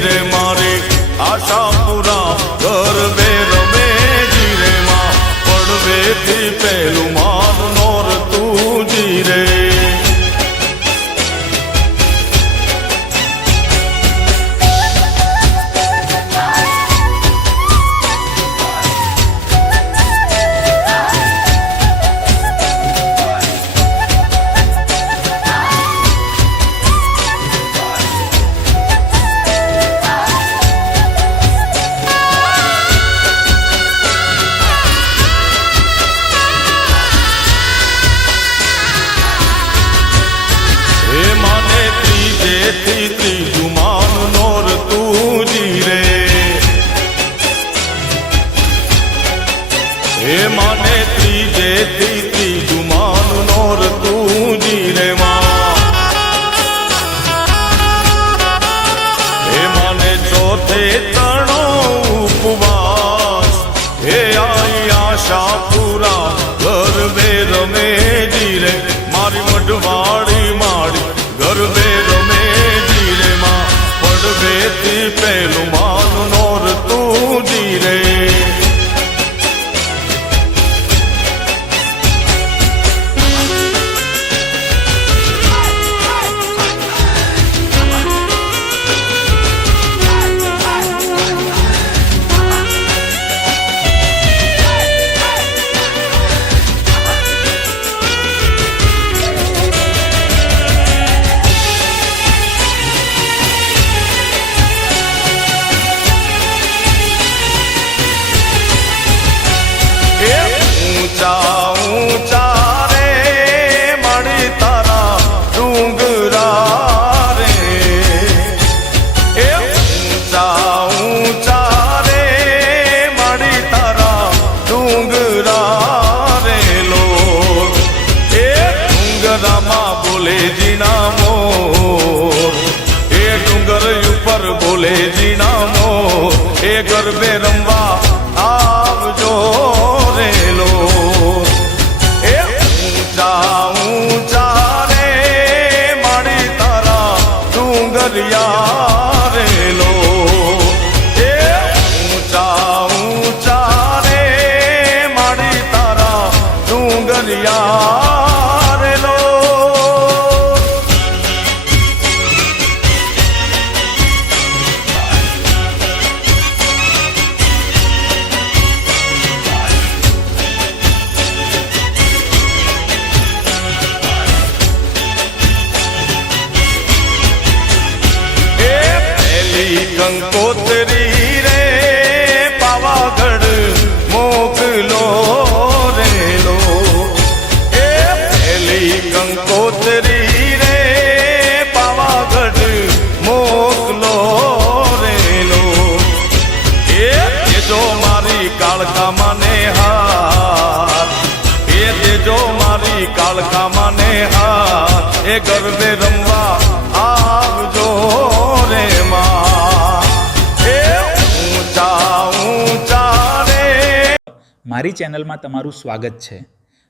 જીરે મારે આશાપુરા ગરબે રમે જીરે માં પડવેથી પેલું મારું નોર તું જીરે ત્રીજું માનું નોર તું જીરે હે માને ત્રીજેથી ત્રીજું માનું નોર તું જીરે માં હે માને ચોથે તણો ઉપવાસ હે આઈ આશાપુરા ગરબે રમે જીરે મારી મઢવાડી માડી ગરબે રમે જીરે માં પડવેથી પેલું માનું નોર તું જીરે ઊંચા ઊંચા રે મળી તારા ડુંગરા રે એ ઊંચા ઊંચા રે મળી તારા ડુંગરા રે લો એ ડુંગરામાં બોલે જીના મોર એ ડુંગર ઉપર બોલે જીના મોર એ ગરબે રમવા આવજો રેલો એ ઊંચા ઊંચા રે મારી તારા ડુંગરિયા રેલો એ ઊંચા ઊંચા રે મારી તારા ડુંગરિયા રેલો કંકોત્રી રે પાવાગઢ મોકલો રેલો એ પેલી કંકોત્રી રે પાવાગઢ મોકલો રેલો એ દેજો મારી કાળકા માને હાર એ દેજો મારી કાળકા માને હાર એ ગરબે રમવા આવજો રે માં મારી ચેનલમાં તમારું સ્વાગત છે।